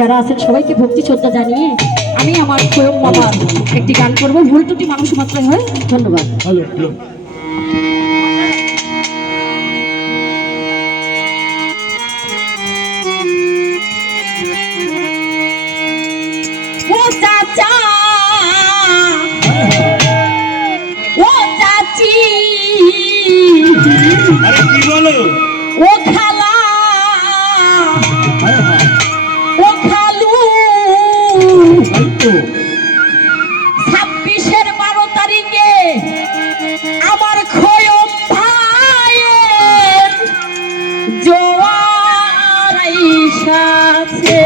যারা আছেন সবাইকে ভক্তি শ্রদ্ধা জানিয়ে আমি আমার স্বয়ং মামার একটি গান করবো। ভুল ত্রুটি মানুষ মাত্রই হয়। ধন্যবাদ। ও চাচা ও চাচি আরে কি বলো ও খালা ও খালু 26-এর 12 তারিখে আমার খয়ম ভাইয়ের জোয়ার আইসাছে।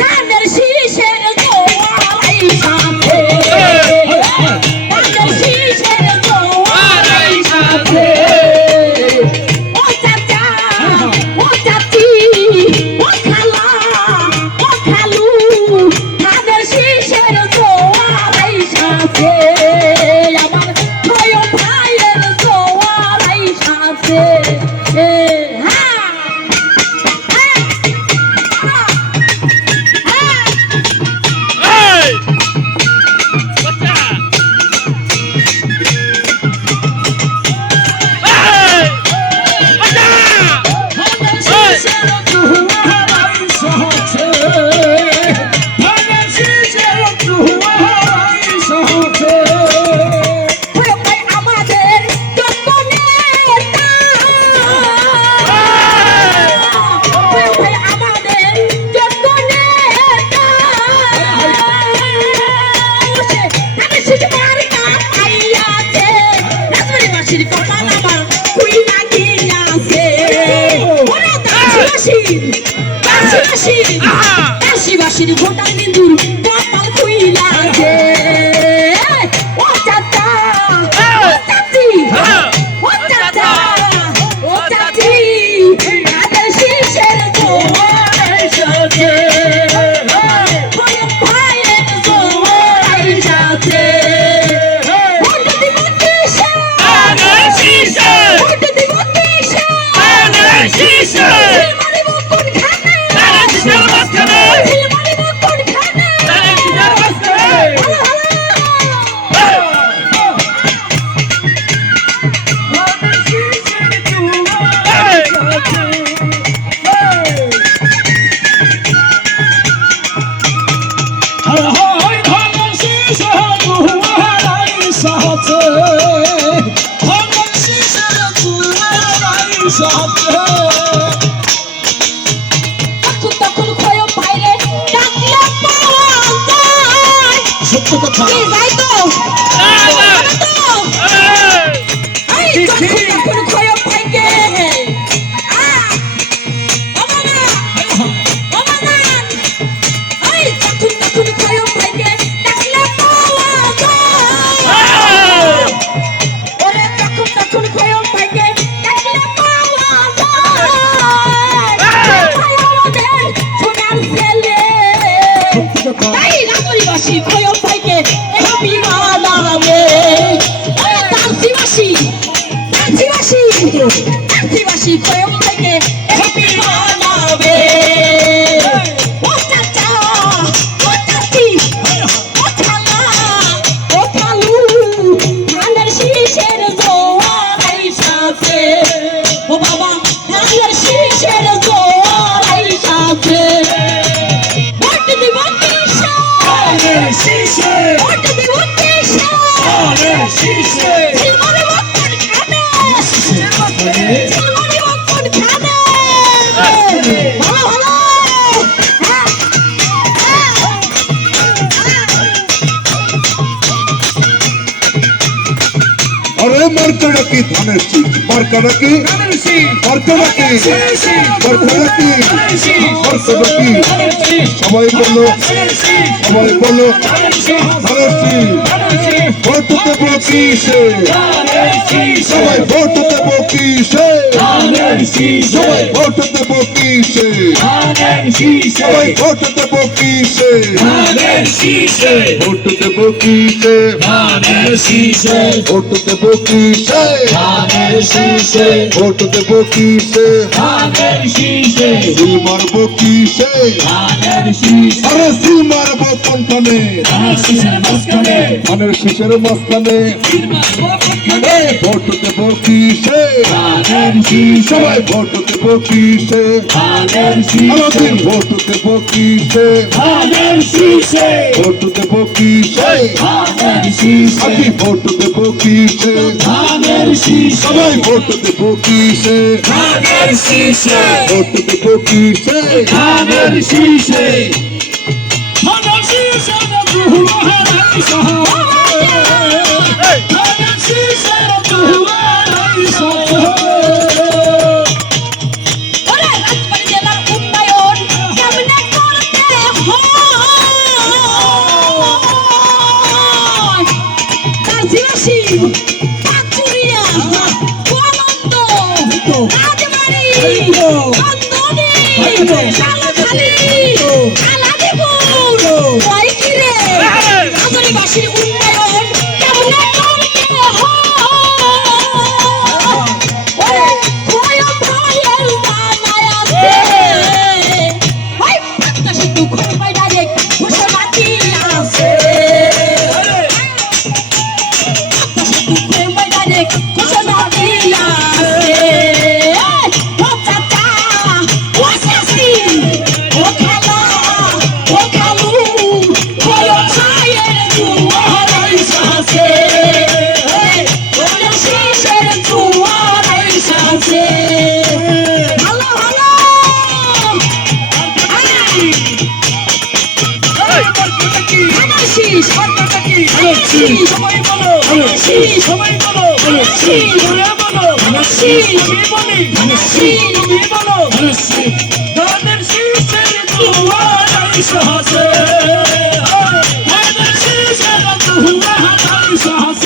ধানের শীষের জোয়ার আইসাছে। ধানের শীষের জোয়ার আইসাছে। ও চাচা ও চাচি ও খালা ও খালু ধানের শীষের জোয়ার আইসাছে। আমার খয়ম ভাইয়ের জোয়ার আইসাছে। বাসির ভোটার নিন্দুর কপাল খুইলাছে। ও চাচা ও চাচি ও চাচা ও চাচি ধানের শীষের জোয়ার আইসাছে। খয়ম ভাইয়ের জোয়ার আইসাছে। ভোট দিব কিসে ধানের শীষে। ভোট দিব কিসে ধানের শীষে। তখন খয়ম ভাইরে ডাকলে পাওয়া যায়। সত্য কথা যাই তো তখন খয়ম ভাইকে তখন খয়ম ভাইকে ডাকলে পাওয়া যায়। ওরে তখন খয়ম ভাইকে ডাকলে পাওয়া যায়। সোনার ছেলে তাই রাজবাড়িবাসী খয়ম ভাইকে হ্যাপি বানাবে। দাসিবাসী খয়ম ভাইকে হ্যাপি বানাবে। ও চাচা ও চাচি ও খালা ও খালু ধানের শীষের জোয়ার আইসাছে। ও বাবা ধানের শীষের জোয়ার আইসাছে। ভোট দিব কিসে ধানের শীষে। ভোট দিব কিসে ধানের শীষে। ঝিলমরে মক্কন খানে ঝিলমরে মক্কন খানে ভালো ভালো। अरे मरकड़ा की धानेर शीष मरकड़ा की मरकड़ा की मरकड़ा की मरकड़ा की সবাই বলো ধানের শীষ। ভোট দেব কিসে সবাই ভোট দেব কিসে সবাই ভোট দেব কিসে সবাই ভোট দেব কিসে ভোট দেব কিসে ভোট দেব কিসে কিসে ধানের শীষে ভোট দেব কিসে ধানের শীষে সিল মারবো কিসে ধানের শীষে আরে সিল মারবো কোনখানে ধানের শীষের মাঝখানে ধানের শীষের মাঝখানে মাঝখানে ভোট দেব কিসে ধানের শীষে সবাই ভোট দেব কিসে ধানের আরো শীষে দিন ভোট দেব কিসে ধানের শীষে ভোট দেব কিসে ধানের শীষে আমি ভোট দেব কিসে ধানের শীষে সবাই ভোট দেব কিসে ধানের শীষে ভোট দেব কিসে ধানের শীষে ধানের শীষে দুহারাই সহায় ধানের শীষে দুহারাই সহায় ওরে রাজবাড়ী জেলার উন্নয়ন কেমনে করতে হয় কাশিবাসী পাচুরিয়া গোয়ালন্দ রাজবাড়ী চন্দনী শালাখালী আলাদিপুর কয়কিরে রাজবাড়ীবাসীর উন্নয়ন কেমনে করতে হয় ওরে খোয়া ভাইয়ের জানায় আছে ওই পাঁচটা সিদ্ধু খোয়া ভাই ডাইরেক্ট বসে বাকি আছে পাঁচটা সিদ্ধু খোয়া ভাই ডাইরেক্ট বসে বাকি আছে ও চাচা ও চাচি ও খালা ও খালু খোয়া ভাইয়ের দুয়ারাই আছে ওরে শীষের দুয়ারাই আছে ভালো ভালো আমার শীষ সবাই বলো সবাই বলো বলো আমার শীষ তুমি বলো ধানের শীষের দুহারাই সহায় ধানের শীষের দুহারাই সহায়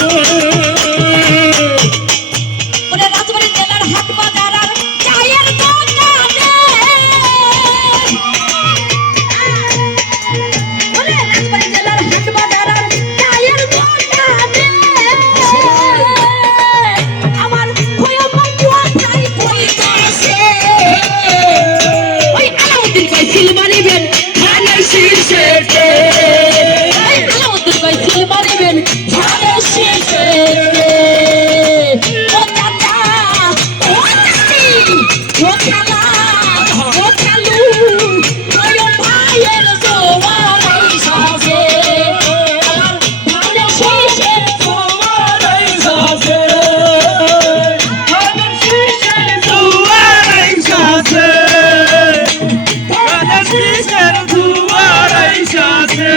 ওরে রাজবাড়ী জেলার হাট বাজার আর চায়ের দোকানে ওরে রাজবাড়ী জেলার হাট বাজার আর চায়ের দোকানে আমার খোয়া মাই কইতাছে ওই আলাউদ্দিন কই সিল মারিবেন ধানের শীষেতে ওই আলাউদ্দিন কই সিল মারিবেন ধানের শীষেতে ও চাচা ও চাচি ও খালা ও খালু ওই ভাইয়ের জোয়ারাই সাজে আমার ধানের শীষের দুহারাই সহায় ধানের শীষের দুহারাই সহায় ধানের শীষের দুহারাই সহায়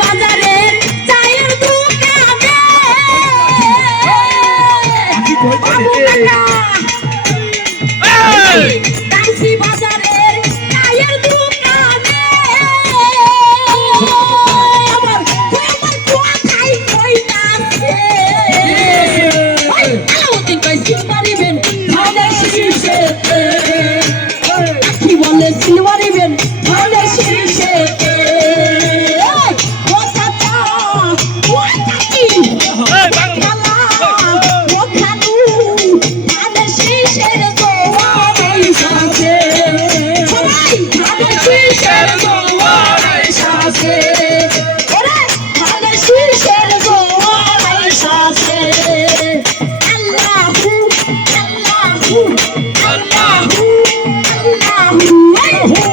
বাজারের চায়ের দোকানে বাবু কাকা বাজারের চায়ের দোকানে আমার খোয়া খাই কইতাছে ওই আলাউদ্দিন কই সিল মারিবেন ধানের শীষেতে কি বলে সিল মারিবেন ধানের শীষেতে ও চাচা ও চাচি খালা ও খালু ধানের শীষের জোয়ারাই সাজে সবাই ধানের শীষের জোয়ারাই সাজে ওরে ধানের শীষের জোয়ারাই সাজে আল্লাহু আল্লাহু আল্লাহু আল্লাহু